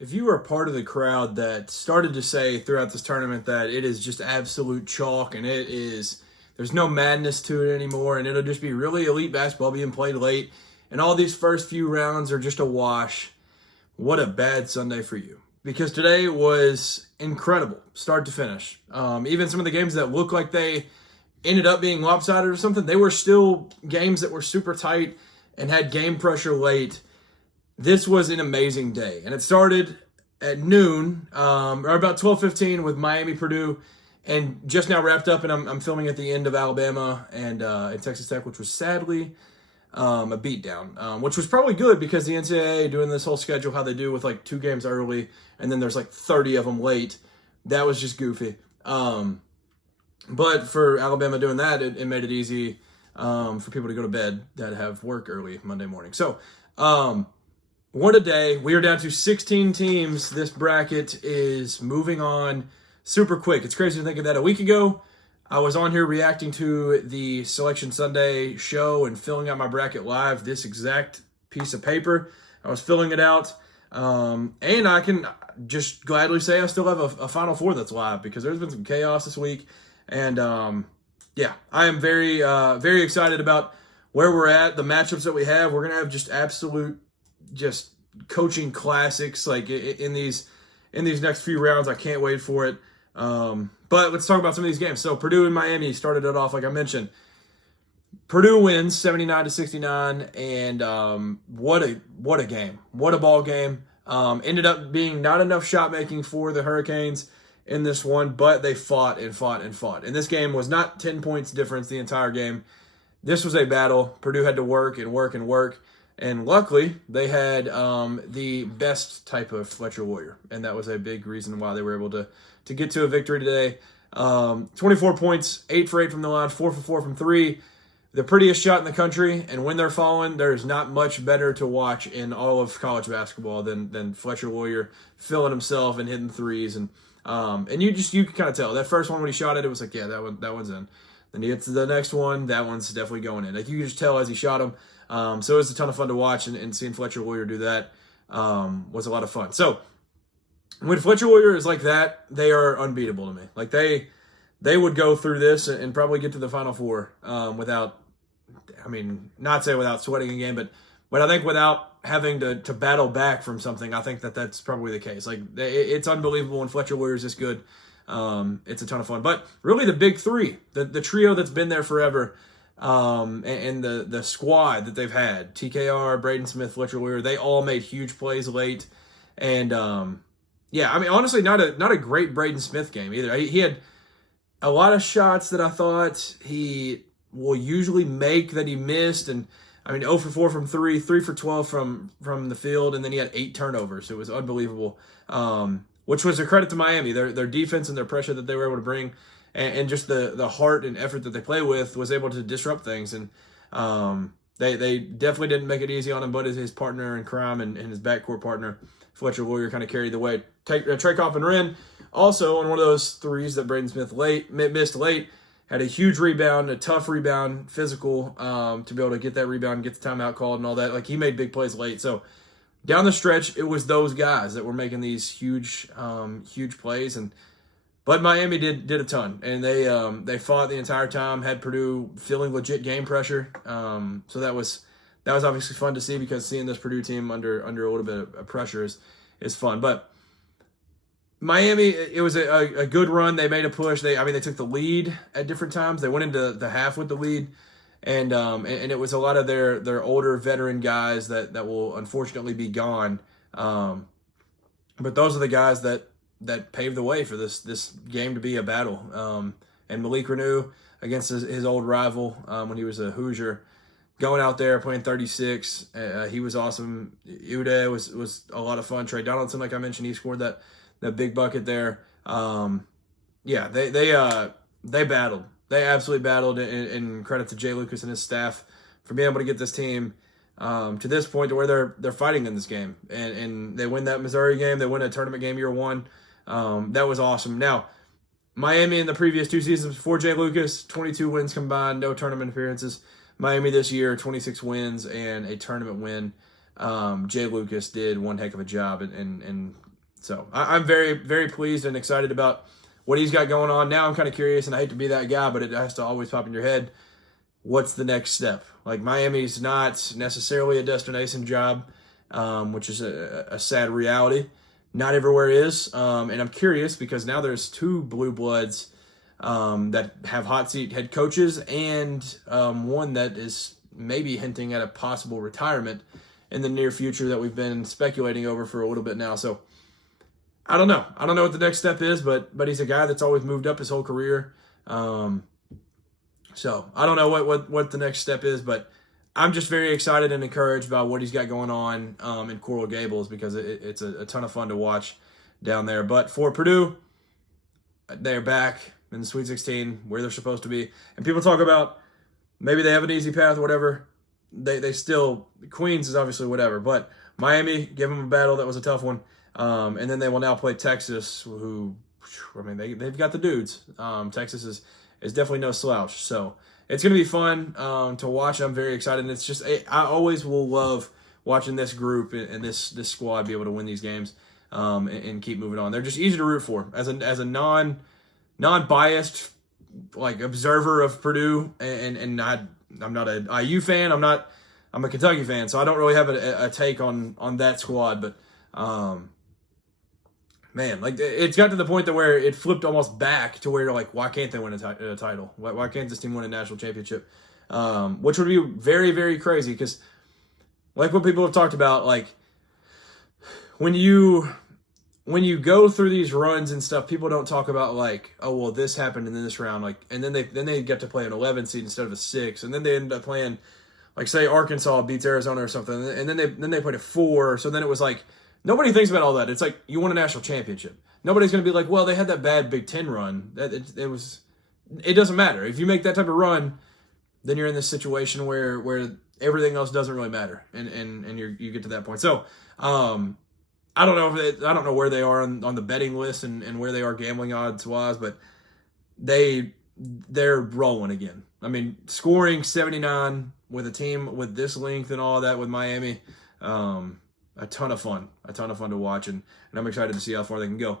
If you were a part of the crowd that started to say throughout this tournament that it is just absolute chalk and there's no madness to it anymore and it'll just be really elite basketball being played late and all these first few rounds are just a wash, what a bad Sunday for you. Because today was incredible, start to finish. Even some of the games that looked like they ended up being lopsided or something, they were still games that were super tight and had game pressure late. This was an amazing day, and it started at noon, or about 12:15 with Miami, Purdue, and just now wrapped up, and I'm filming at the end of Alabama and Texas Tech, which was sadly a beatdown, which was probably good because the NCAA doing this whole schedule, how they do with like 2 games early, and then there's like 30 of them late. That was just goofy. But for Alabama doing that, it made it easy for people to go to bed that have work early Monday morning. So, what a day. We are down to 16 teams. This bracket is moving on super quick. It's crazy to think of that. A week ago, I was on here reacting to the Selection Sunday show and filling out my bracket live, this exact piece of paper. I was filling it out. And I can just gladly say I still have a Final Four that's live because there's been some chaos this week. And yeah, I am very, very excited about where we're at, the matchups that we have. We're going to have just absolute coaching classics like in these next few rounds. I can't wait for it. But let's talk about some of these games. So Purdue and Miami started it off like I mentioned. Purdue wins 79-69, and what a game. What a ball game. Ended up being not enough shot making for the Hurricanes in this one, but they fought and fought and fought. And this game was not 10 points difference the entire game. This was a battle. Purdue had to work and work and work. And luckily, they had the best type of Fletcher Warrior, and that was a big reason why they were able to get to a victory today. 24 points, 8 for 8 from the line, 4 for 4 from 3. The prettiest shot in the country, and when they're falling, there's not much better to watch in all of college basketball than Fletcher Warrior filling himself and hitting threes. And you can kind of tell. That first one when he shot it, it was like, yeah, that one's in. Then he gets to the next one, that one's definitely going in. Like you could just tell as he shot him. So it was a ton of fun to watch, and seeing Fletcher Warrior do that was a lot of fun. So when Fletcher Warrior is like that, they are unbeatable to me. Like they would go through this and probably get to the Final Four without, not say without sweating a game, but I think without having to battle back from something, I think that's probably the case. Like it's unbelievable when Fletcher Warrior is this good. It's a ton of fun. But really the big three, the trio that's been there forever, and the squad that they've had, TKR, Braden Smith, Fletcher Warrior, they all made huge plays late. And honestly, not a great Braden Smith game either. He had a lot of shots that I thought he will usually make that he missed. And 0 for 4 from 3, 3 for 12 from the field, and then he had 8 turnovers. It was unbelievable, which was a credit to Miami. Their defense and their pressure that they were able to bring, and just the heart and effort that they play with was able to disrupt things. And they definitely didn't make it easy on him, but his partner in crime and his backcourt partner, Fletcher Warrior, kind of carried the way. Trakoff and Wren also on one of those threes that Braden Smith missed late, had a huge rebound, a tough rebound, physical, to be able to get that rebound, get the timeout called and all that. Like he made big plays late. So down the stretch, it was those guys that were making these huge plays. But Miami did a ton, and they fought the entire time, had Purdue feeling legit game pressure. So that was obviously fun to see, because seeing this Purdue team under a little bit of pressure is fun. But Miami, it was a good run. They made a push. They took the lead at different times. They went into the half with the lead, and it was a lot of their older veteran guys that will unfortunately be gone. But those are the guys that paved the way for this game to be a battle. And Malik Renew against his old rival when he was a Hoosier, going out there playing 36. He was awesome. Ude was a lot of fun. Trey Donaldson, like I mentioned, he scored that big bucket there. They battled. They absolutely battled, and credit to Jay Lucas and his staff for being able to get this team to this point to where they're fighting in this game. And they win that Missouri game. They win a tournament game year one. That was awesome. Now, Miami in the previous 2 seasons before Jay Lucas, 22 wins combined, no tournament appearances. Miami this year, 26 wins and a tournament win. Jay Lucas did one heck of a job and So I'm very, very pleased and excited about what he's got going on. Now I'm kind of curious, and I hate to be that guy, but it has to always pop in your head. What's the next step? Like, Miami's not necessarily a destination job, which is a sad reality. Not everywhere is. And I'm curious because now there's 2 blue bloods that have hot seat head coaches, and one that is maybe hinting at a possible retirement in the near future that we've been speculating over for a little bit now. So I don't know. I don't know what the next step is, but he's a guy that's always moved up his whole career. So I don't know what the next step is, but I'm just very excited and encouraged about what he's got going on in Coral Gables, because it's a ton of fun to watch down there. But for Purdue, they're back in the Sweet 16 where they're supposed to be. And people talk about maybe they have an easy path or whatever. They still, Queens is obviously whatever, but Miami gave them a battle that was a tough one. And then they will now play Texas, who, I mean, they've got the dudes. Texas is definitely no slouch. So it's going to be fun to watch. I'm very excited. And it's just, I always will love watching this group and this squad be able to win these games and keep moving on. They're just easy to root for. As a non-biased like observer of Purdue, and I'm not an IU fan. I'm a Kentucky fan, so I don't really have a take on that squad. But man, like, it's got to the point that where it flipped almost back to where you're like, why can't they win a title? Why can't this team win a national championship? Which would be very, very crazy, because like what people have talked about, like when you go through these runs and stuff, people don't talk about like, oh well, this happened in this round, like, and then they get to play an 11 seed instead of a 6, and then they end up playing, like, say Arkansas beats Arizona or something, and then they played a 4, so then it was like, nobody thinks about all that. It's like, you won a national championship. Nobody's going to be like, well, they had that bad Big Ten run. It doesn't matter. If you make that type of run, then you're in this situation where everything else doesn't really matter, and you get to that point. So, I don't know where they are on the betting list and where they are gambling odds wise, but they're rolling again. I mean, scoring 79 with a team with this length and all that with Miami, a ton of fun to watch, and I'm excited to see how far they can go.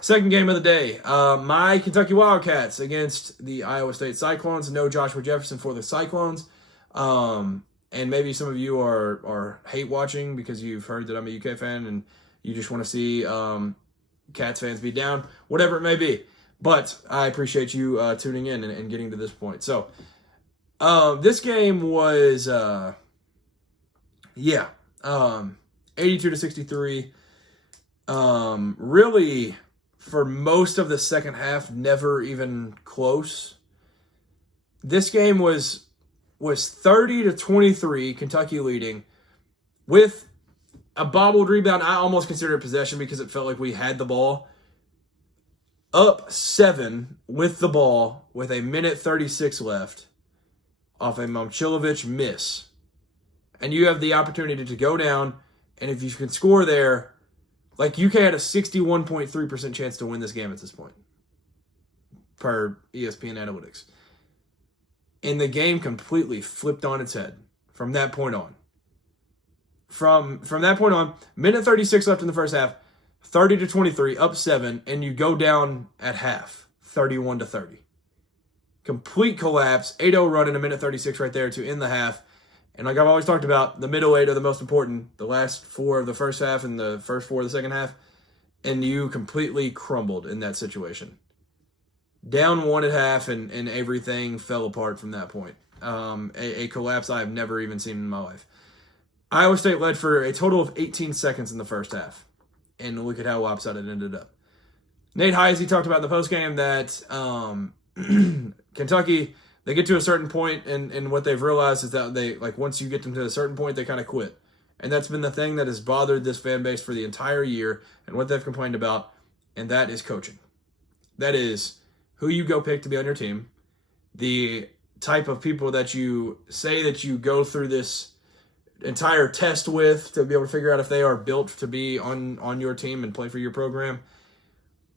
Second game of the day, my Kentucky Wildcats against the Iowa State Cyclones. No Joshua Jefferson for the Cyclones. And maybe some of you are hate watching because you've heard that I'm a UK fan and you just want to see Cats fans be down, whatever it may be. But I appreciate you tuning in and getting to this point. So this game was, 82-63. Really, for most of the second half, never even close. This game was 30-23, Kentucky leading, with a bobbled rebound. I almost consider it possession because it felt like we had the ball. Up 7 with the ball with a minute 36 left off a Momcilovic miss. And you have the opportunity to go down, and if you can score there, like, UK had a 61.3% chance to win this game at this point, per ESPN analytics. And the game completely flipped on its head from that point on. From that point on, minute 36 left in the first half, 30-23, up 7, and you go down at half, 31-30. Complete collapse, 8-0 run in a minute 36 right there to end the half. And like I've always talked about, the middle 8 are the most important, the last 4 of the first half and the first 4 of the second half, and you completely crumbled in that situation. Down 1 at half, and everything fell apart from that point. A collapse I have never even seen in my life. Iowa State led for a total of 18 seconds in the first half. And look at how lopsided it ended up. Nate Heisey talked about in the postgame that Kentucky, they get to a certain point, and what they've realized is that they, like, once you get them to a certain point, they kind of quit. And that's been the thing that has bothered this fan base for the entire year, and what they've complained about, and that is coaching. That is who you go pick to be on your team, the type of people that you say that you go through this entire test with to be able to figure out if they are built to be on your team and play for your program,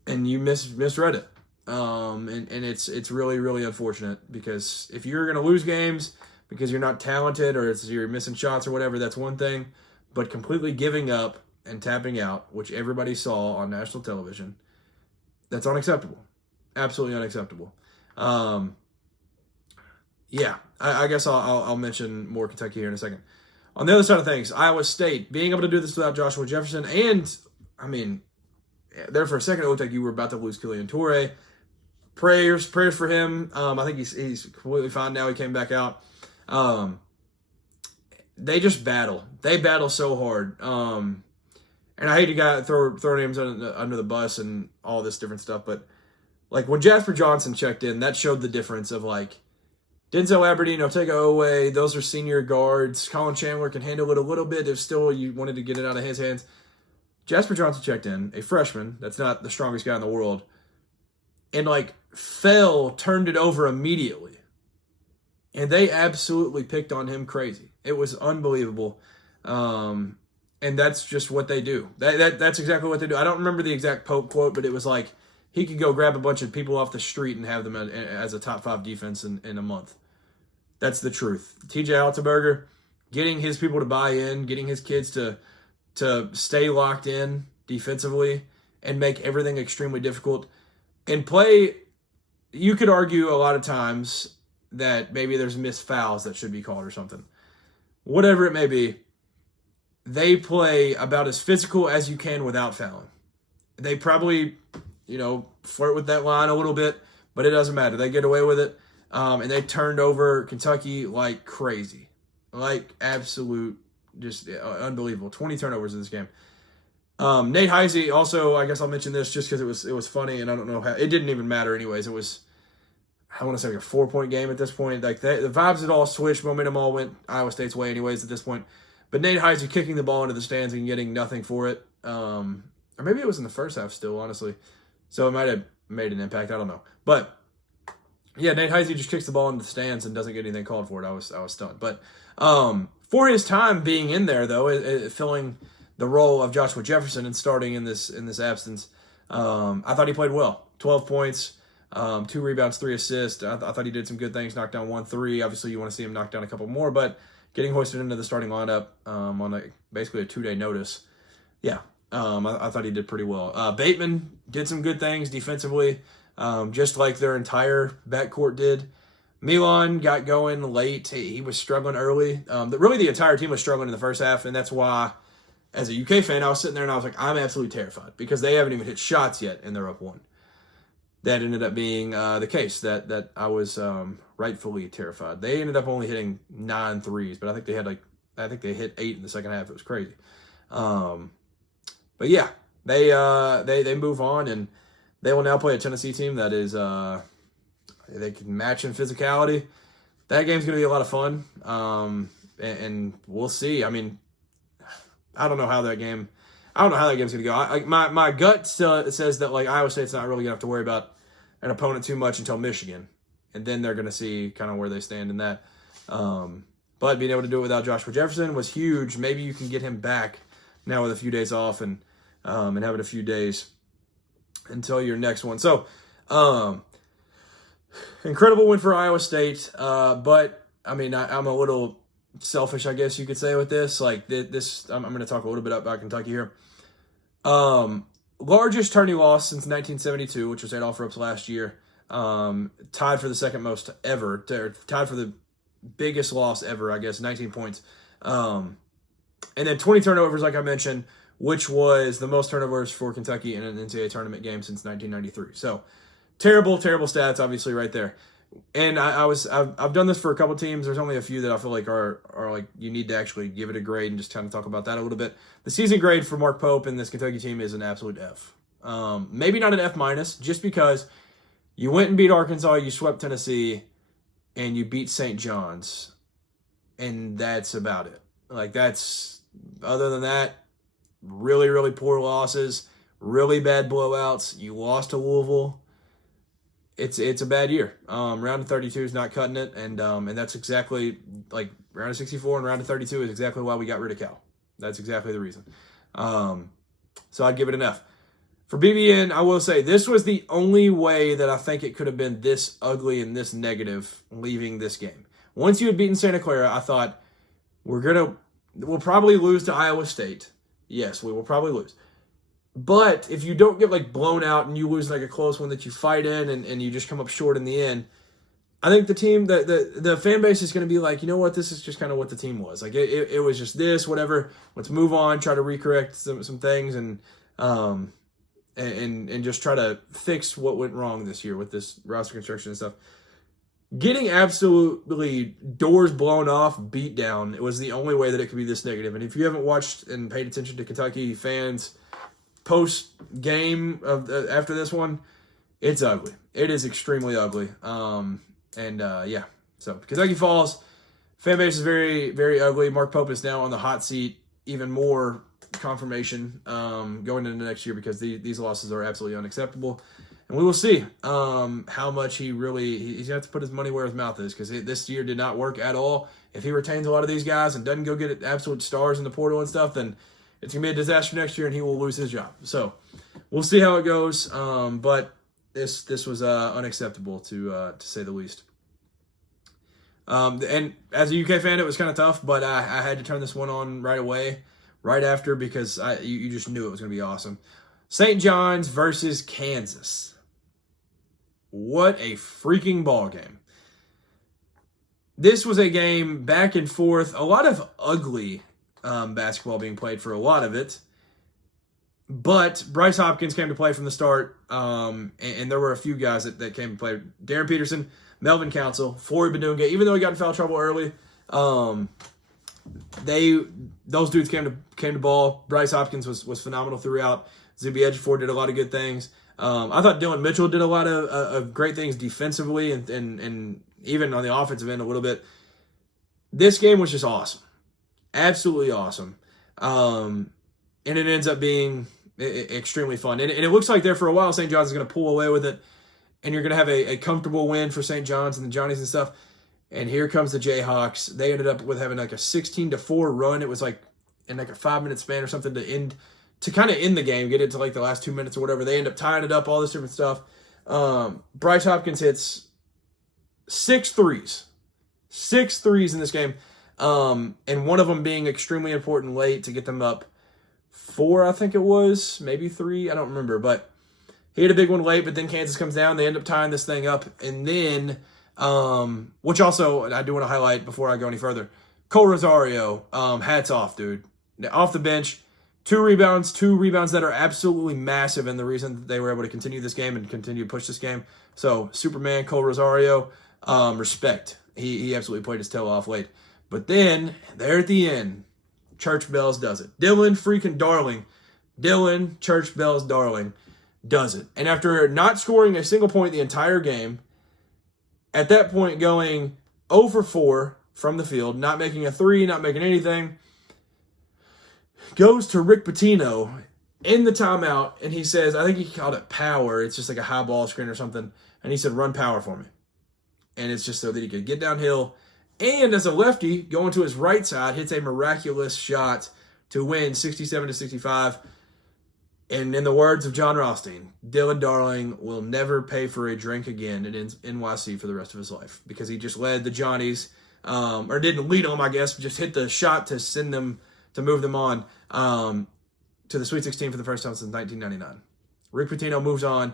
and you misread it. And it's really, really unfortunate, because if you're going to lose games because you're not talented or you're missing shots or whatever, that's one thing, but completely giving up and tapping out, which everybody saw on national television, that's unacceptable. Absolutely unacceptable. Yeah, I guess I'll mention more Kentucky here in a second. On the other side of things, Iowa State, being able to do this without Joshua Jefferson, and, I mean, there for a second it looked like you were about to lose Kylian Toure. Prayers for him. I think he's completely fine now. He came back out. They just battle. They battle so hard. And I hate to throw names under the bus and all this different stuff, but like when Jasper Johnson checked in, that showed the difference of like Denzel Aberdeen, Otega Owe, those are senior guards. Colin Chandler can handle it a little bit if still you wanted to get it out of his hands. Jasper Johnson checked in, a freshman that's not the strongest guy in the world, and like turned it over immediately. And they absolutely picked on him crazy. It was unbelievable. And that's just what they do. That's exactly what they do. I don't remember the exact Pope quote, but it was like he could go grab a bunch of people off the street and have them as a top 5 defense in a month. That's the truth. TJ Altenberger, getting his people to buy in, getting his kids to stay locked in defensively and make everything extremely difficult. And play, you could argue a lot of times that maybe there's missed fouls that should be called or something. Whatever it may be, they play about as physical as you can without fouling. They probably, flirt with that line a little bit, but it doesn't matter. They get away with it. And they turned over Kentucky like crazy. Like absolute, just unbelievable. 20 turnovers in this game. Nate Heisey, also, I guess I'll mention this just because it was funny, and I don't know how, it didn't even matter anyways. It was, I want to say like a 4-point game at this point. Like the vibes had all switched, momentum all went Iowa State's way anyways at this point. But Nate Heisey kicking the ball into the stands and getting nothing for it. Or maybe it was in the first half still, honestly. So it might have made an impact. I don't know. But yeah, Nate Heisey just kicks the ball into the stands and doesn't get anything called for it. I was stunned. But for his time being in there, though, filling the role of Joshua Jefferson and starting in this absence, I thought he played well. 12 points, 2 rebounds, 3 assists. I thought he did some good things. Knocked down 1 3. Obviously, you want to see him knock down a couple more, but getting hoisted into the starting lineup on basically a 2-day notice, yeah, I thought he did pretty well. Bateman did some good things defensively, just like their entire backcourt did. Milan got going late. He was struggling early. Really, the entire team was struggling in the first half, and that's why, as a UK fan, I was sitting there and I was like, I'm absolutely terrified because they haven't even hit shots yet, and they're up 1. That ended up being the case, that I was rightfully terrified. They ended up only hitting 9 threes, but I think they hit 8 in the second half. It was crazy. But yeah, they move on, and they will now play a Tennessee team that is they can match in physicality. That game's going to be a lot of fun, and we'll see. I mean, I don't know how that game's going to go. My gut still says that like Iowa State's not really going to have to worry about an opponent too much until Michigan, and then they're going to see kind of where they stand in that. But being able to do it without Joshua Jefferson was huge. Maybe you can get him back now with a few days off and having a few days until your next one. So, incredible win for Iowa State. But I mean, I'm a little selfish, I guess you could say, with this. Like this, I'm going to talk a little bit about Kentucky here. Largest tourney loss since 1972, which was Adolph Rupp's last year. Tied for the second most ever. Tied for the biggest loss ever, I guess, 19 points. And then 20 turnovers, like I mentioned, which was the most turnovers for Kentucky in an NCAA tournament game since 1993. So terrible stats, obviously, right there. And I've done this for a couple teams. There's only a few that I feel like are like you need to actually give it a grade and just kind of talk about that a little bit. The season grade for Mark Pope and this Kentucky team is an absolute F. Maybe not an F-, just because you went and beat Arkansas, you swept Tennessee, and you beat St. John's, and that's about it. Like other than that, really, really poor losses, really bad blowouts. You lost to Louisville. It's a bad year. Round of 32 is not cutting it, and that's exactly like round of 64 and round of 32 is exactly why we got rid of Cal. That's exactly the reason. So I'd give it an F. For BBN, I will say this was the only way that I think it could have been this ugly and this negative leaving this game. Once you had beaten Santa Clara, I thought we'll probably lose to Iowa State, Yes, we will probably lose. But if you don't get like blown out and you lose like a close one that you fight in and you just come up short in the end, I think the team, the fan base is going to be like, you know what, this is just kind of what the team was. Like it was just this, whatever. Let's move on, try to recorrect some things and just try to fix what went wrong this year with this roster construction and stuff. Getting absolutely doors blown off, beat down, it was the only way that it could be this negative. And if you haven't watched and paid attention to Kentucky fans post game of after this one, it's ugly. It is extremely ugly. So Kentucky Falls fan base is very, very ugly. Mark Pope is now on the hot seat. Even more confirmation going into next year because these losses are absolutely unacceptable. And we will see how much he's going to have to put his money where his mouth is because this year did not work at all. If he retains a lot of these guys and doesn't go get absolute stars in the portal and stuff, then it's going to be a disaster next year and he will lose his job. So we'll see how it goes. But this was unacceptable to say the least. And as a UK fan, it was kind of tough, but I had to turn this one on right away, right after, because you just knew it was going to be awesome. St. John's versus Kansas. What a freaking ball game. This was a game back and forth, a lot of ugly basketball being played for a lot of it. But Bryce Hopkins came to play from the start, and there were a few guys that came to play. Darren Peterson, Melvin Council, Flory Badunga, even though he got in foul trouble early, those dudes came to ball. Bryce Hopkins was phenomenal throughout. Zuby Ejiofor did a lot of good things. I thought Dylan Mitchell did a lot of great things defensively and even on the offensive end a little bit. This game was just awesome. Absolutely awesome. And it ends up being extremely fun. And it looks like there for a while St. John's is going to pull away with it. And you're going to have a comfortable win for St. John's and the Johnnies and stuff. And here comes the Jayhawks. They ended up with having like a 16-4 run. It was like in like a 5-minute span or something to kind of end the game, get it to like the last 2 minutes or whatever. They end up tying it up, all this different stuff. Bryce Hopkins hits 6 threes. 6 threes in this game. And one of them being extremely important late to get them up 4, I think it was. Maybe 3. I don't remember. But he had a big one late, but then Kansas comes down. They end up tying this thing up. And then, which also, I do want to highlight before I go any further, Cole Rosario, hats off, dude. Off the bench, 2 rebounds that are absolutely massive and the reason that they were able to continue this game and continue to push this game. So, Superman, Cole Rosario, respect. He absolutely played his tail off late. But then, there at the end, Church Bells does it. Dylan Church Bells Darling does it. And after not scoring a single point the entire game, at that point going 0 for 4 from the field, not making a 3, not making anything, goes to Rick Pitino in the timeout, and he says, I think he called it power. It's just like a high ball screen or something. And he said, run power for me. And it's just so that he could get downhill. And as a lefty, going to his right side, hits a miraculous shot to win 67-65. And in the words of John Rothstein, Dylan Darling will never pay for a drink again in NYC for the rest of his life because he just led the Johnnies, or didn't lead them, I guess, just hit the shot to send them, to move them on to the Sweet 16 for the first time since 1999. Rick Pitino moves on,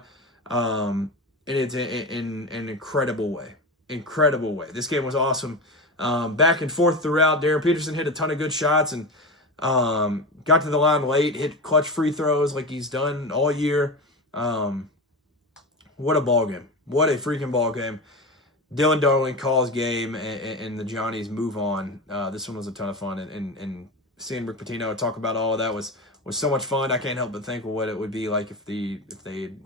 and it's in an incredible way. Incredible way. This game was awesome. Back and forth throughout. Darren Peterson hit a ton of good shots and got to the line late, hit clutch free throws like he's done all year. What a ball game. What a freaking ball game. Dylan Darling calls game, and the Johnnies move on. This one was a ton of fun, and seeing Rick Pitino talk about all of that was so much fun. I can't help but think of what it would be like if they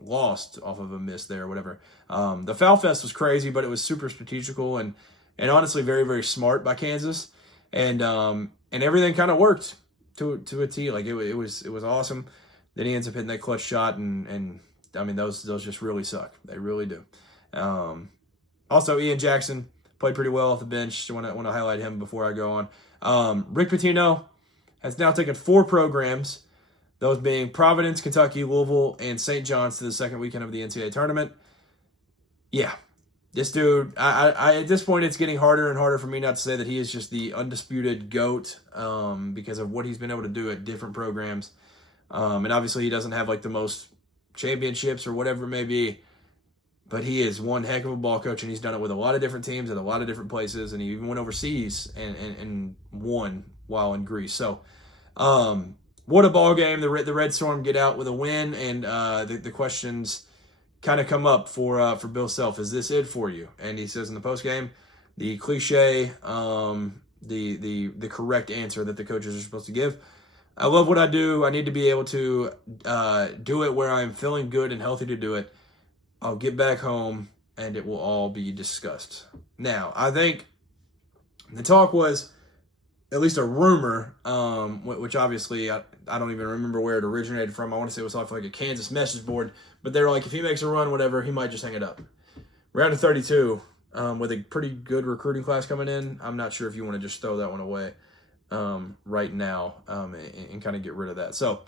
lost off of a miss there or whatever. The foul fest was crazy, but it was super strategical and honestly very, very smart by Kansas, and everything kind of worked to a T. Like it was awesome. Then he ends up hitting that clutch shot, and I mean those just really suck. They really do. Also, Ian Jackson played pretty well off the bench. I want to highlight him before I go on. Rick Pitino has now taken 4 programs, those being Providence, Kentucky, Louisville, and St. John's to the second weekend of the NCAA tournament. Yeah, This dude, I at this point, it's getting harder and harder for me not to say that he is just the undisputed GOAT because of what he's been able to do at different programs. And obviously, he doesn't have like the most championships or whatever it may be, but he is one heck of a ball coach, and he's done it with a lot of different teams at a lot of different places, and he even went overseas and won while in Greece. So, what a ball game! The Red Storm get out with a win, and the questions kind of come up for Bill Self. Is this it for you? And he says in the post game, the cliche, the correct answer that the coaches are supposed to give. I love what I do. I need to be able to do it where I'm feeling good and healthy to do it. I'll get back home and it will all be discussed. Now, I think the talk was at least a rumor, which obviously I don't even remember where it originated from. I want to say it was off like a Kansas message board, but they were like, if he makes a run, whatever, he might just hang it up. Round of 32, with a pretty good recruiting class coming in, I'm not sure if you want to just throw that one away right now and kind of get rid of that. So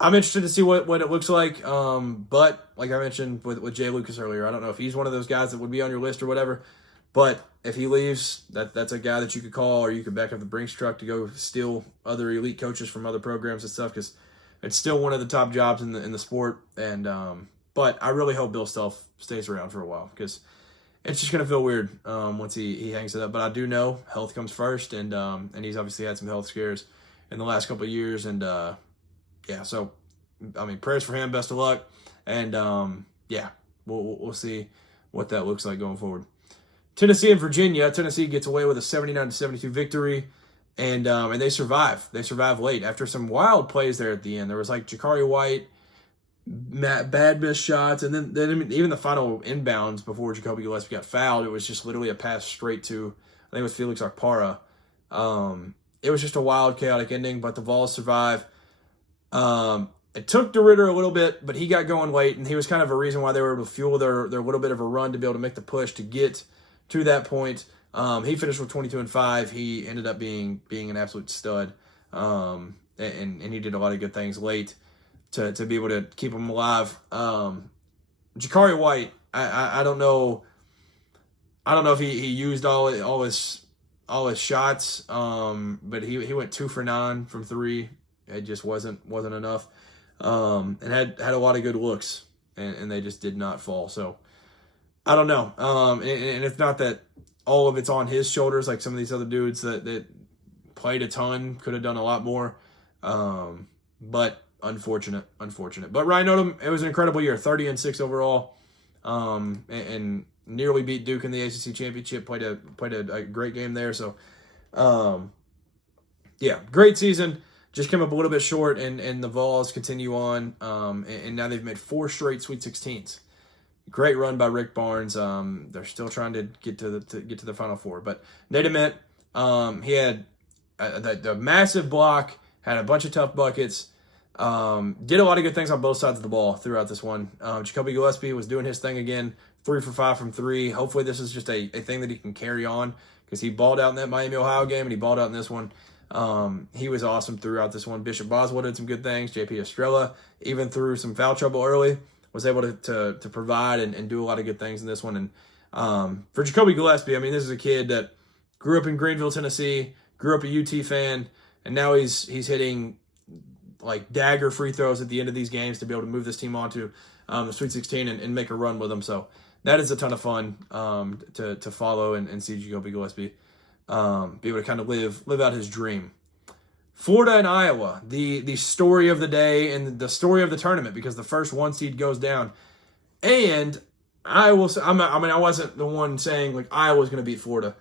I'm interested to see what it looks like. But like I mentioned with Jay Lucas earlier, I don't know if he's one of those guys that would be on your list or whatever. But if he leaves, that's a guy that you could call, or you could back up the Brinks truck to go steal other elite coaches from other programs and stuff, because it's still one of the top jobs in the sport. And but I really hope Bill Self stays around for a while, because it's just gonna feel weird once he hangs it up. But I do know health comes first, and he's obviously had some health scares in the last couple of years, and yeah. So I mean, prayers for him. Best of luck, and yeah, we'll see what that looks like going forward. Tennessee and Virginia. Tennessee gets away with a 79-72 victory, and they survive. They survive late after some wild plays there at the end. There was like Jakari White, bad missed shots, and then even the final inbounds before Jacoby Gillespie got fouled, it was just literally a pass straight to, I think it was Felix Akpara. It was just a wild, chaotic ending, but the Vols survive. It took DeRidder a little bit, but he got going late, and he was kind of a reason why they were able to fuel their little bit of a run to be able to make the push to get to that point. He finished with 22 and 5. He ended up being an absolute stud, and he did a lot of good things late to be able to keep him alive. Jakari White, I don't know if he used all his shots, but he went 2 for 9 from 3. It just wasn't enough, and had a lot of good looks, and they just did not fall. So I don't know. And it's not that all of it's on his shoulders, like some of these other dudes that played a ton, could have done a lot more. But unfortunate. But Ryan Odom, it was an incredible year, 30-6 overall, and nearly beat Duke in the ACC championship. Played a great game there. So, yeah, great season. Just came up a little bit short, and the Vols continue on, and now they've made 4 straight Sweet 16s. Great run by Rick Barnes. They're still trying to get to the Final Four. But Nate Ament, he had the massive block, had a bunch of tough buckets, did a lot of good things on both sides of the ball throughout this one. Jacoby Gillespie was doing his thing again, 3 for 5 from 3. Hopefully this is just a thing that he can carry on, because he balled out in that Miami, Ohio game, and he balled out in this one. He was awesome throughout this one. Bishop Boswell did some good things. JP Estrella, even through some foul trouble early, was able to provide and do a lot of good things in this one. And for Jacoby Gillespie, I mean, this is a kid that grew up in Greenville, Tennessee, grew up a UT fan, and now he's hitting like dagger free throws at the end of these games to be able to move this team on to the Sweet 16 and make a run with them. So that is a ton of fun to follow and see Jacoby Gillespie be able to kind of live out his dream. Florida and Iowa, the story of the day and the story of the tournament, because the first 1 seed goes down. And I wasn't the one saying like Iowa was going to beat Florida.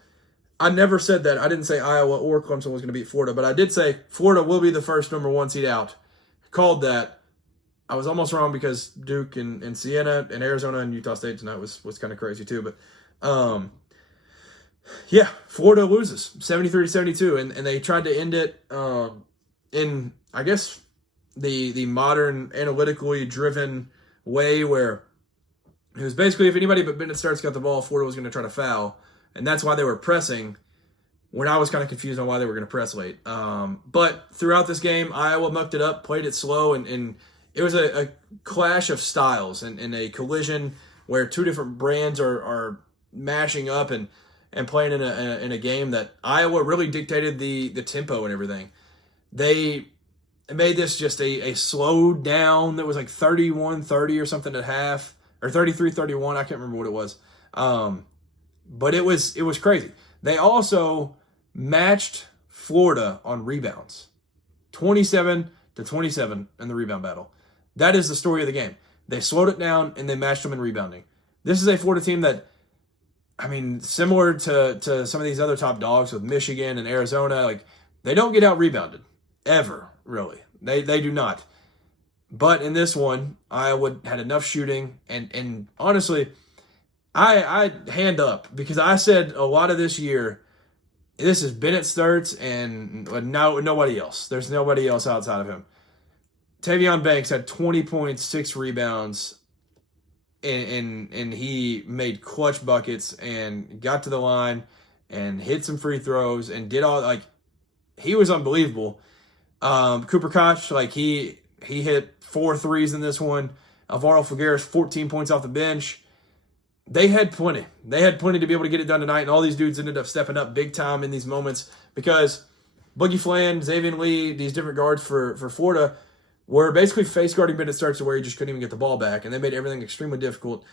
I never said that. I didn't say Iowa or Clemson was going to beat Florida, but I did say Florida will be the first number 1 seed out. Called that. I was almost wrong, because Duke and Siena and Arizona and Utah State tonight was kind of crazy too. But yeah, Florida loses 73-72, and they tried to end it in, I guess, the modern analytically driven way, where it was basically if anybody but Bennett Starks got the ball, Florida was going to try to foul, and that's why they were pressing, when I was kind of confused on why they were going to press late. But throughout this game, Iowa mucked it up, played it slow, and it was a clash of styles and a collision where 2 different brands are mashing up and playing in a game that Iowa really dictated the tempo and everything. They made this just a slow down that was like 31-30 or something at half, or 33-31. I can't remember what it was. But it was crazy. They also matched Florida on rebounds, 27-27 in the rebound battle. That is the story of the game. They slowed it down and they matched them in rebounding. This is a Florida team that, I mean, similar to some of these other top dogs with Michigan and Arizona, like, they don't get out rebounded ever, really. They do not. But in this one, Iowa had enough shooting, and honestly, I hand up, because I said a lot of this year, this is Bennett Sturts and nobody else. There's nobody else outside of him. Tavion Banks had 20 points, 6 rebounds, and he made clutch buckets and got to the line and hit some free throws and did all, like, he was unbelievable. Cooper Koch, like, he hit 4 threes in this one. Alvaro Figueres, 14 points off the bench. They had plenty. They had plenty to be able to get it done tonight, and all these dudes ended up stepping up big time in these moments because Boogie Flan, Xavier Lee, these different guards for Florida were basically face guarding Bennett Starks to where he just couldn't even get the ball back, and they made everything extremely difficult.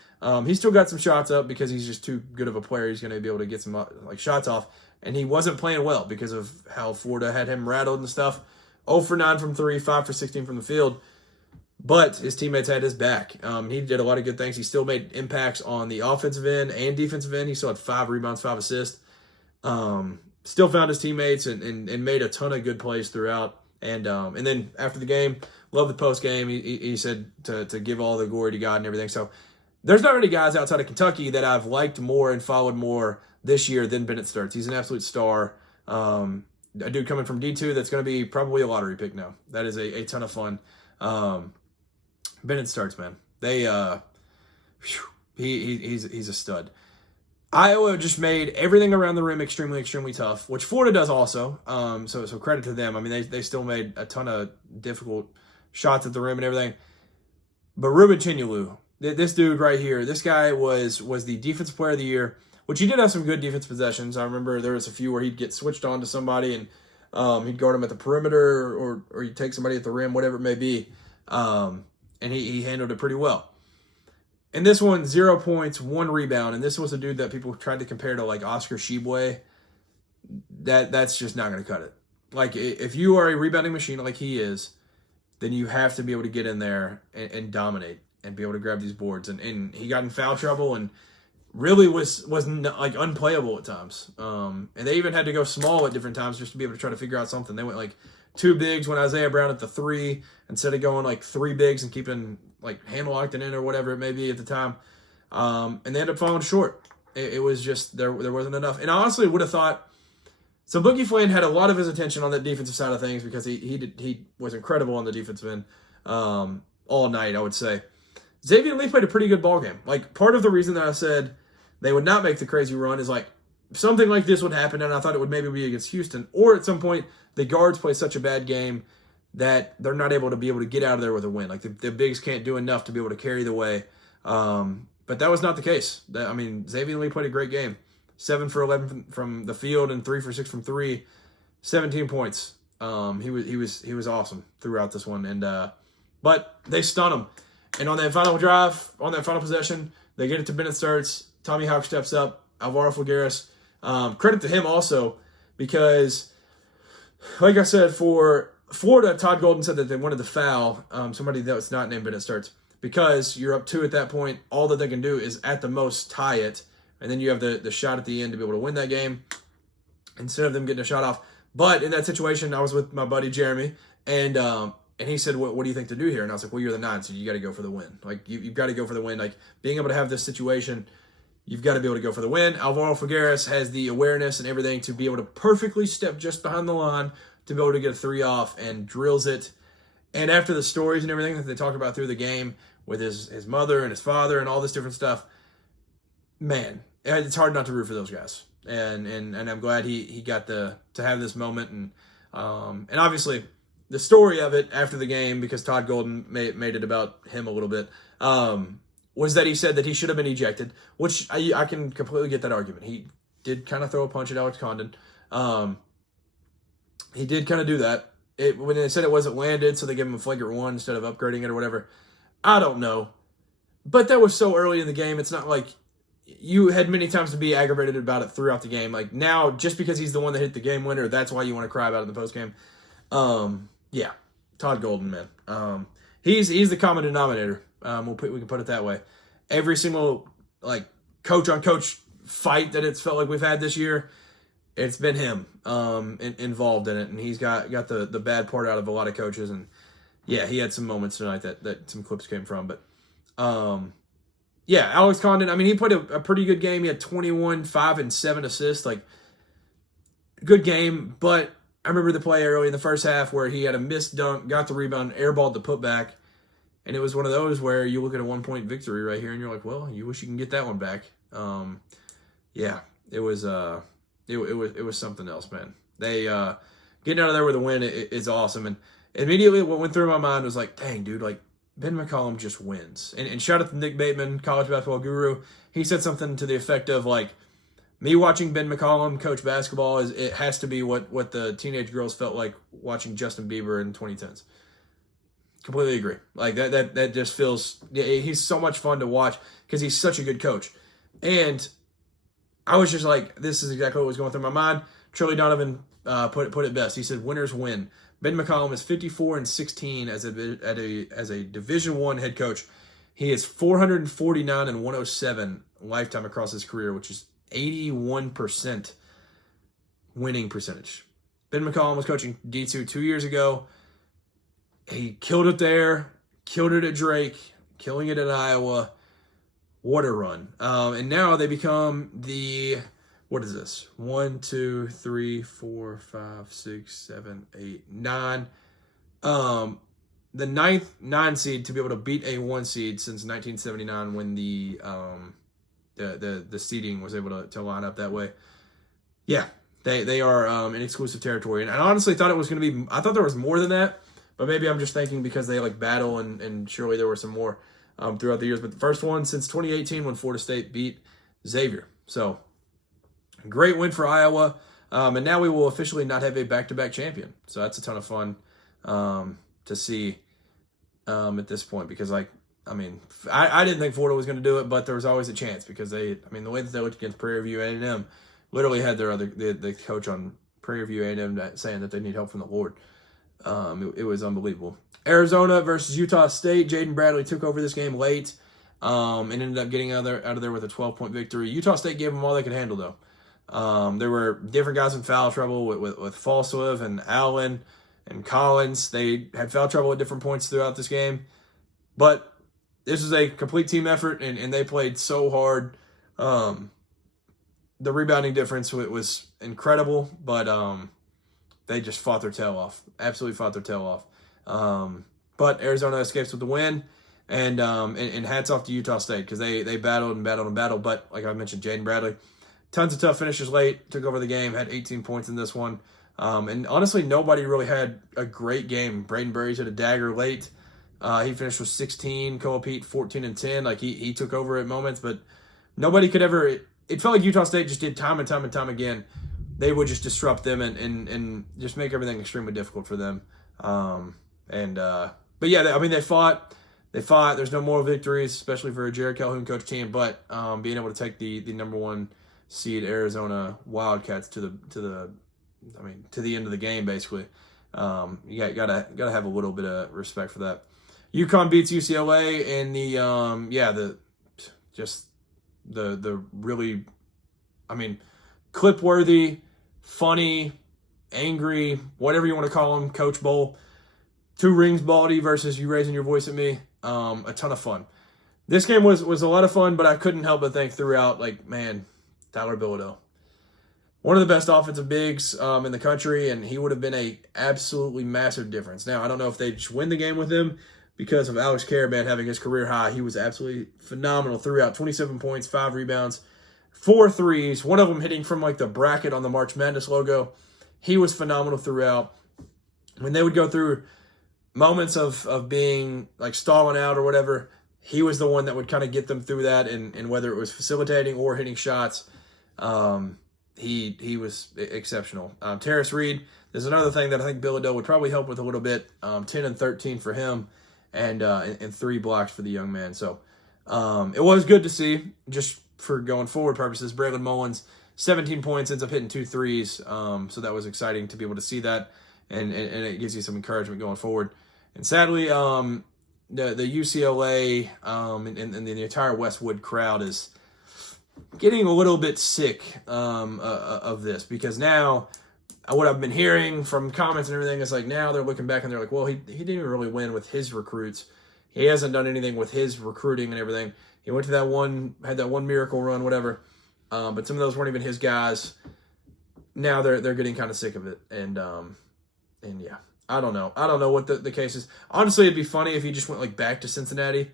He still got some shots up because he's just too good of a player. He's going to be able to get some shots off, and he wasn't playing well because of how Florida had him rattled and stuff. 0 for 9 from 3, 5 for 16 from the field. But his teammates had his back. He did a lot of good things. He still made impacts on the offensive end and defensive end. He still had 5 rebounds, 5 assists. Still found his teammates and made a ton of good plays throughout. And then after the game, loved the post game. He said to give all the glory to God and everything. So there's not many guys outside of Kentucky that I've liked more and followed more this year than Bennett Sturts. He's an absolute star. A dude coming from D2 that's going to be probably a lottery pick now. That is a ton of fun. Bennett Starks, man. He's a stud. Iowa just made everything around the rim extremely, extremely tough, which Florida does also. So credit to them. I mean, they still made a ton of difficult shots at the rim and everything. But Ruben Chinyelu, this dude right here, this guy was the defensive player of the year, which he did have some good defense possessions. I remember there was a few where he'd get switched on to somebody and he'd guard him at the perimeter or he'd take somebody at the rim, whatever it may be. And he handled it pretty well. And this one, 0 points, 1 rebound. And this was a dude that people tried to compare to like Oscar Tshiebwe. That's just not going to cut it. Like, if you are a rebounding machine like he is, then you have to be able to get in there and dominate and be able to grab these boards. And he got in foul trouble and really was like unplayable at times. And they even had to go small at different times just to be able to try to figure out something. They went like 2 bigs when Isaiah Brown at the 3 instead of going like 3 bigs and keeping like hand locked and in or whatever it may be at the time. And they ended up falling short. It was just there wasn't enough. And I honestly would have thought, so Boogie Flan had a lot of his attention on the defensive side of things because he was incredible on the defensive end all night, I would say. Xavier Lee played a pretty good ball game. Like, part of the reason that I said they would not make the crazy run is like something like this would happen, and I thought it would maybe be against Houston, or at some point the guards play such a bad game that they're not able to get out of there with a win. Like, the bigs can't do enough to be able to carry the way. But that was not the case. Xavier Lee played a great game. 7 for 11 from the field and 3 for 6 from 3. 17 points. He was awesome throughout this one. And but they stun him. And on that final drive, on that final possession, they get it to Bennett Starts. Tommy Hawk steps up. Alvaro Figueres. Credit to him also, because, like I said, for Florida, Todd Golden said that they wanted to foul somebody that was not named Bennett Starts, because you're up 2 at that point. All that they can do is at the most tie it, and then you have the shot at the end to be able to win that game instead of them getting a shot off. But in that situation, I was with my buddy Jeremy, and he said, what do you think to do here? And I was like, well, you're the 9, so you got to go for the win. Like, you've got to go for the win. Like, being able to have this situation, you've got to be able to go for the win. Alvaro Figueres has the awareness and everything to be able to perfectly step just behind the line to be able to get a 3 off, and drills it. And after the stories and everything that they talked about through the game with his mother and his father and all this different stuff, man, it's hard not to root for those guys. And I'm glad he got to have this moment. And obviously the story of it after the game, because Todd Golden made it about him a little bit, was that he said that he should have been ejected, which I can completely get that argument. He did kind of throw a punch at Alex Condon. He did kind of do that. When they said it wasn't landed, so they gave him a flagrant 1 instead of upgrading it or whatever. I don't know. But that was so early in the game. It's not like you had many times to be aggravated about it throughout the game. Like now, just because he's the one that hit the game winner, that's why you want to cry about it in the postgame. Yeah, Todd Golden, man. He's the common denominator. We can put it that way. Every single like coach on coach fight that it's felt like we've had this year, it's been him involved in it, and he's got the bad part out of a lot of coaches. And yeah, he had some moments tonight that some clips came from. But yeah, Alex Condon, I mean, he played a pretty good game. He had 21, 5, and 7 assists. Like, good game. But I remember the play early in the first half where he had a missed dunk, got the rebound, airballed the putback. And it was one of those where you look at a 1-point victory right here, and you're like, well, you wish you can get that one back. Yeah, it was something else, man. They getting out of there with a win is awesome. And immediately what went through my mind was like, dang, dude, like Ben McCollum just wins. And shout out to Nick Bateman, college basketball guru. He said something to the effect of like, me watching Ben McCollum coach basketball it has to be what the teenage girls felt like watching Justin Bieber in 2010s. Completely agree. Like that just feels, he's so much fun to watch because he's such a good coach. And I was just like, this is exactly what was going through my mind. Charlie Donovan put it best. He said, winners win. Ben McCollum is 54-16 as a Division I head coach. He is 449 and 107 lifetime across his career, which is 81% winning percentage. Ben McCollum was coaching D2 2 years ago. He killed it there, killed it at Drake, killing it at Iowa. What a run. And now they become what is this? 1, 2, 3, 4, 5, 6, 7, 8, 9. The 9 seed to be able to beat a 1 seed since 1979 when the seeding was able to line up that way. Yeah, they are in exclusive territory. And I honestly thought it was going to be, I thought there was more than that, but maybe I'm just thinking because they like battle and surely there were some more throughout the years. But the first one since 2018 when Florida State beat Xavier. So great win for Iowa. And now we will officially not have a back-to-back champion. So that's a ton of fun to see at this point because, like, I mean, I didn't think Florida was going to do it, but there was always a chance because the way that they looked against Prairie View A&M literally had the coach on Prairie View A&M saying that they need help from the Lord. It was unbelievable. Arizona versus Utah State. Jaden Bradley took over this game late and ended up getting out of there with a 12-point victory. Utah State gave them all they could handle, though. There were different guys in foul trouble with Falswiv and Allen and Collins. They had foul trouble at different points throughout this game. But this was a complete team effort, and they played so hard. The rebounding difference was incredible, but they just fought their tail off. Absolutely fought their tail off. But Arizona escapes with the win, and hats off to Utah State because they battled and battled and battled. But like I mentioned, Jaden Bradley, tons of tough finishes late, took over the game, had 18 points in this one. And honestly, nobody really had a great game. Braden Burries had a dagger late. He finished with 16. Koa Pete, 14 and 10. Like he took over at moments, but nobody could ever. It felt like Utah State just did time and time and time again. They would just disrupt them and just make everything extremely difficult for them. But yeah, they fought. There's no more victories, especially for a Jared Calhoun coach team. But being able to take the number 1 seed Arizona Wildcats to the end of the game, basically. You gotta have a little bit of respect for that. UConn beats UCLA in the really, clip-worthy, funny, angry, whatever you want to call them, Coach Bowl. 2 rings Baldy versus you raising your voice at me. A ton of fun. This game was a lot of fun, but I couldn't help but think throughout, Tyler Bilodeau. One of the best offensive bigs in the country, and he would have been a absolutely massive difference. Now, I don't know if they just win the game with him because of Alex Caravan having his career high. He was absolutely phenomenal throughout. 27 points, 5 rebounds, 4 threes, one of them hitting from the bracket on the March Madness logo. He was phenomenal throughout. When they would go through moments of being stalling out or whatever, he was the one that would kind of get them through that, and whether it was facilitating or hitting shots, he was exceptional. Terrace Reed, there's another thing that I think Bilodeau would probably help with a little bit. 10 and 13 for him, and 3 blocks for the young man. So it was good to see, just for going forward purposes. Braylon Mullins, 17 points, ends up hitting 2 threes. So that was exciting to be able to see that, and it gives you some encouragement going forward. And sadly, the UCLA and the entire Westwood crowd is getting a little bit sick of this, because now what I've been hearing from comments and everything is like, now they're looking back and they're like, well, he didn't even really win with his recruits. He hasn't done anything with his recruiting and everything. He went to had that one miracle run, whatever. But some of those weren't even his guys. Now they're getting kind of sick of it, and yeah, I don't know what the case is. Honestly, it'd be funny if he just went like back to Cincinnati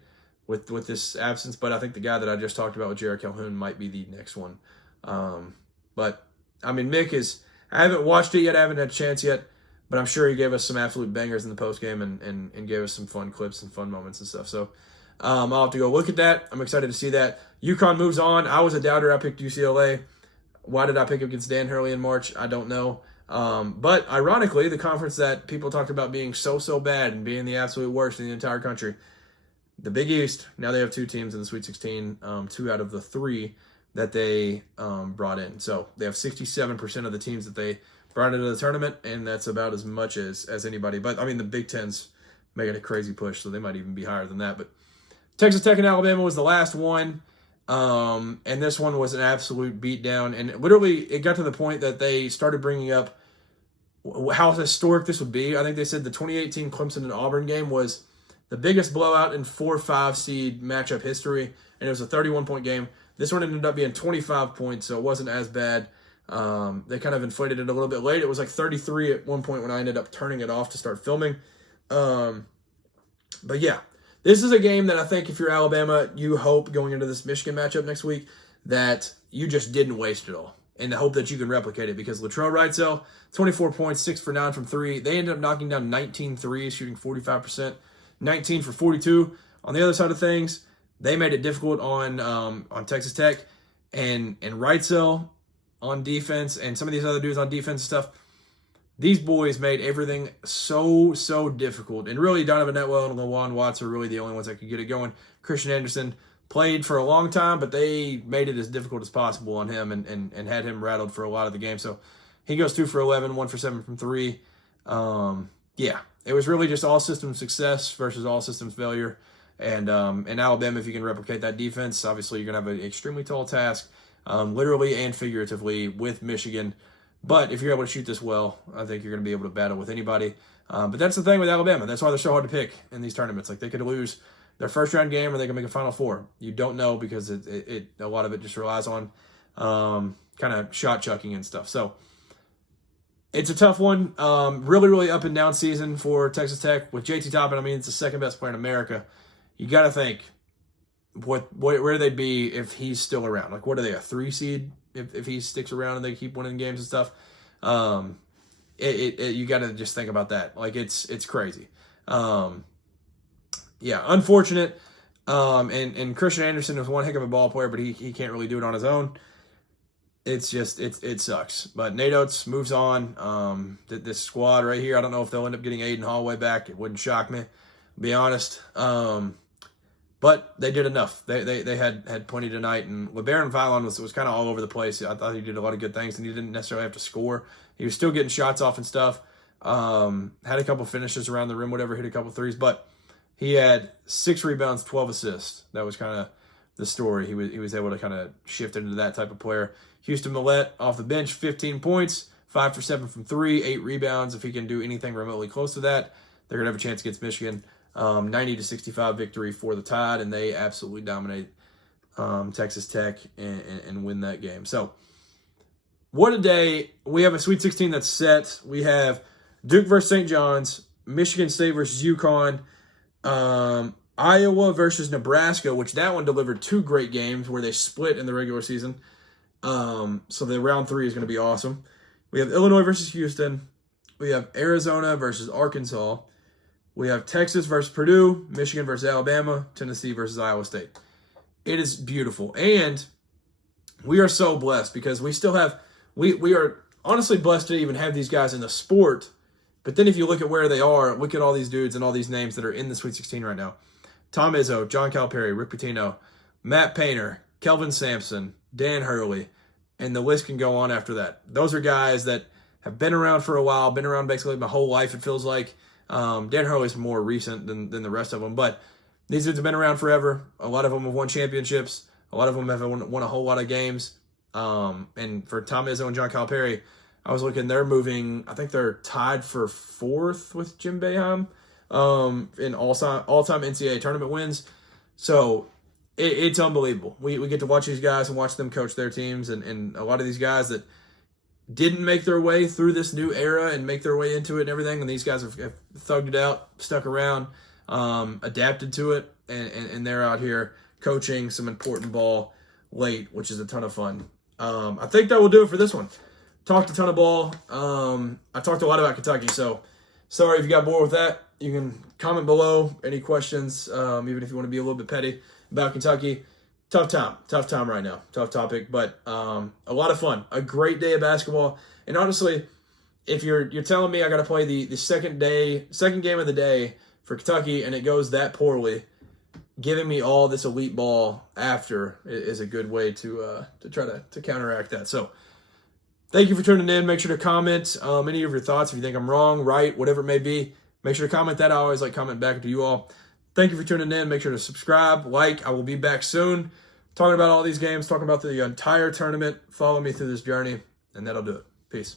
with this absence, but I think the guy that I just talked about with Jared Calhoun might be the next one. But I mean, Mick I haven't watched it yet, I haven't had a chance yet, but I'm sure he gave us some absolute bangers in the post game and gave us some fun clips and fun moments and stuff. So I'll have to go look at that. I'm excited to see that. UConn moves on. I was a doubter. I picked UCLA. Why did I pick against Dan Hurley in March? I don't know. But ironically, the conference that people talked about being so bad and being the absolute worst in the entire country, the Big East, now they have 2 teams in the Sweet 16, 2 out of the 3 that they brought in. So they have 67% of the teams that they brought into the tournament, and that's about as much as anybody. But, I mean, the Big Ten's making a crazy push, so they might even be higher than that. But Texas Tech and Alabama was the last one, and this one was an absolute beatdown. And literally, it got to the point that they started bringing up how historic this would be. I think they said the 2018 Clemson and Auburn game was the biggest blowout in 4-5 seed matchup history, and it was a 31-point game. This one ended up being 25 points, so it wasn't as bad. They kind of inflated it a little bit late. It was like 33 at one point when I ended up turning it off to start filming. But yeah, this is a game that I think if you're Alabama, you hope going into this Michigan matchup next week that you just didn't waste it all, and the hope that you can replicate it, because Latrell Wrightsell, 24 points, 6 for 9 from 3. They ended up knocking down 19 threes, shooting 45%, 19 for 42. On the other side of things, they made it difficult on Texas Tech, and Wrightsell on defense, and some of these other dudes on defense and stuff. These boys made everything so difficult. And really, Donovan Netwell and Lawan Watts are really the only ones that could get it going. Christian Anderson played for a long time, but they made it as difficult as possible on him and had him rattled for a lot of the game. So he goes 2 for 11, 1 for 7 from 3. Yeah, it was really just all systems success versus all systems failure. And in Alabama, if you can replicate that defense, obviously you're going to have an extremely tall task, literally and figuratively, with Michigan. But if you're able to shoot this well, I think you're going to be able to battle with anybody. But that's the thing with Alabama. That's why they're so hard to pick in these tournaments. Like, they could lose their first-round game or they can make a Final Four. You don't know, because a lot of it just relies on kind of shot-chucking and stuff. So it's a tough one. Really up and down season for Texas Tech. With JT Toppin, I mean, it's the second-best player in America. You got to think, where they'd be if he's still around. Like, what are they, a 3 seed if he sticks around and they keep winning games and stuff? You got to just think about that. Like, it's crazy. Yeah, unfortunate. And Christian Anderson is one heck of a ball player, but he can't really do it on his own. It's just, it sucks. But Nate Oates moves on. This squad right here, I don't know if they'll end up getting Aiden Holloway back. It wouldn't shock me, to be honest. But they did enough. They had plenty tonight. And LeBaron Fallon was kind of all over the place. I thought he did a lot of good things, and he didn't necessarily have to score. He was still getting shots off and stuff. Had a couple finishes around the rim, whatever, hit a couple threes. But he had 6 rebounds, 12 assists. That was kind of the story. He was able to kind of shift into that type of player. Houston Millette off the bench, 15 points, 5 for 7 from 3, 8 rebounds. If he can do anything remotely close to that, they're going to have a chance against Michigan. 90-65 victory for the Tide, and they absolutely dominate Texas Tech and win that game. So, what a day. We have a Sweet 16 that's set. We have Duke versus St. John's, Michigan State versus UConn, Iowa versus Nebraska, which that one delivered 2 great games where they split in the regular season. So the round 3 is going to be awesome. We have Illinois versus Houston. We have Arizona versus Arkansas. We have Texas versus Purdue, Michigan versus Alabama, Tennessee versus Iowa State. It is beautiful. And we are so blessed because we still have, we are honestly blessed to even have these guys in the sport. But then if you look at where they are, look at all these dudes and all these names that are in the Sweet 16 right now. Tom Izzo, John Calipari, Rick Pitino, Matt Painter, Kelvin Sampson, Dan Hurley, and the list can go on after that. Those are guys that have been around for a while, been around basically my whole life, it feels like. Dan Hurley's more recent than the rest of them, but these dudes have been around forever. A lot of them have won championships. A lot of them have won a whole lot of games. And for Tom Izzo and John Calipari, I was looking, they're moving, I think they're tied for 4th with Jim Boeheim in all-time NCAA tournament wins. So it's unbelievable. We get to watch these guys and watch them coach their teams, and a lot of these guys that didn't make their way through this new era and make their way into it and everything, and these guys have thugged it out, stuck around, adapted to it, and they're out here coaching some important ball late, which is a ton of fun. I think that will do it for this one. Talked a ton of ball. I talked a lot about Kentucky, so sorry if you got bored with that. You can comment below any questions, even if you want to be a little bit petty about Kentucky. Tough time right now. Tough topic, but a lot of fun. A great day of basketball. And honestly, if you're telling me I got to play the second game of the day for Kentucky and it goes that poorly, giving me all this elite ball after is a good way to try to counteract that. So thank you for tuning in. Make sure to comment any of your thoughts. If you think I'm wrong, right, whatever it may be, make sure to comment that. I always like comment back to you all. Thank you for tuning in. Make sure to subscribe, like. I will be back soon talking about all these games, talking about the entire tournament. Follow me through this journey, and that'll do it. Peace.